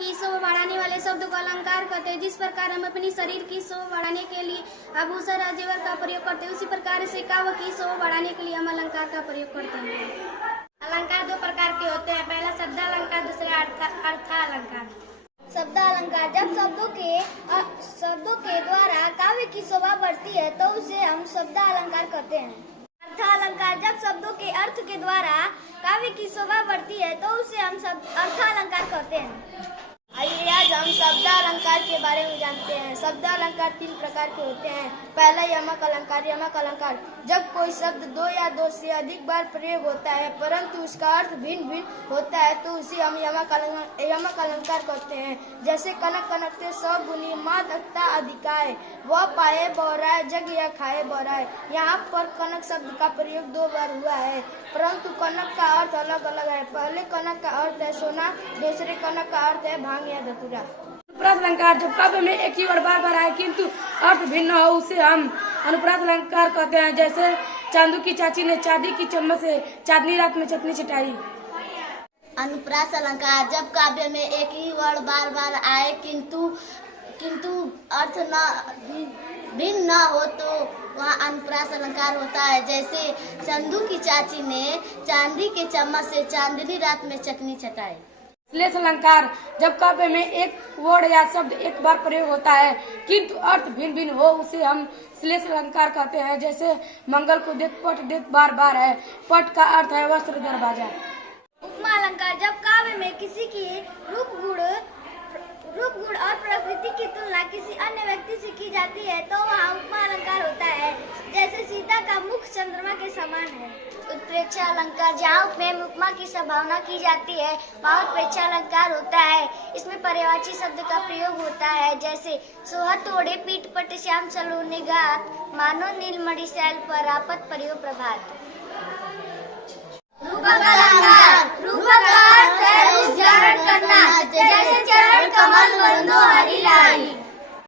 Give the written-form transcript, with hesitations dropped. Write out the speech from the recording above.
की शोभा बढ़ाने वाले शब्द को अलंकार कहते हैं। जिस प्रकार हम अपनी शरीर की शोभा बढ़ाने के लिए आभूषण और जेवर का प्रयोग करते हैं, उसी प्रकार से काव्य की शोभा बढ़ाने के लिए हम अलंकार का प्रयोग करते हैं। अलंकार दो प्रकार के होते हैं, पहला शब्दालंकार, दूसरा अर्थालंकार। शब्दालंकार जब शब्दों के द्वारा काव्य की शोभा बढ़ती है तो उसे हम शब्दालंकार कहते हैं। अर्थालंकार जब शब्दों के अर्थ के द्वारा काव्य की शोभा बढ़ती है तो उसे हम अर्थालंकार कहते हैं। आइए आज हम शब्दालंकार के बारे में जानते हैं। शब्दालंकार तीन प्रकार के होते हैं। पहला यमक अलंकार। यमक अलंकार जब कोई शब्द दो या दो से अधिक बार प्रयोग होता है परंतु उसका अर्थ भिन्न भिन्न होता है तो उसे हम यमक अलंकार कहते हैं। जैसे कनक कनकते सौ गुनी, माँ दत्ता अधिकाय, वह पाए बौराए, जग या खाए बौराए। यहाँ पर कनक शब्द का प्रयोग दो बार हुआ है परंतु कनक का अर्थ अलग अलग है। पहले कनक का अर्थ है सोना, दूसरे कनक का अर्थ है भांग या धतूरा। अनुप्रास अलंकार जब काव्य में एक ही वर्ड बार बार आए किंतु अर्थ भिन्न हो उसे हम अनुप्रास अलंकार कहते हैं। जैसे चांदू की चाची ने चांदी की चम्मच से चांदनी रात में चटनी चटाई। अनुप्रास अलंकार जब काव्य में एक ही वर्ड बार बार आए किंतु अर्थ न भिन्न न हो तो वहाँ अनुप्रास अलंकार होता है। जैसे चंदू की चाची ने चांदी के चम्मच से चांदनी रात में चटनी चटाई। श्लेष अलंकार जब काव्य में एक वर्ड या शब्द एक बार प्रयोग होता है किंतु अर्थ भिन्न भिन्न हो उसे हम श्लेष अलंकार कहते हैं। जैसे मंगल को देख पट देख बार बार है, पट का अर्थ है वस्त्र दरवाजा। उपमा अलंकार जब काव्य में किसी की रूप गुण और प्रकृति की तुलना किसी अन्य व्यक्ति से की जाती है तो वहाँ उपमा अलंकार होता है। जैसे सीता का मुख चंद्रमा के समान है। उत्प्रेक्षा अलंकार जहाँ उपमेय में उपमा की संभावना की जाती है वहाँ उत्प्रेक्षा अलंकार होता है। इसमें पर्यायवाची शब्द का प्रयोग होता है। जैसे सोहत ओढ़े पीठ पट श्याम सलोने गात, मानो नीलमणि शैल पर आपत परियो प्रभात। रूपक अलंकार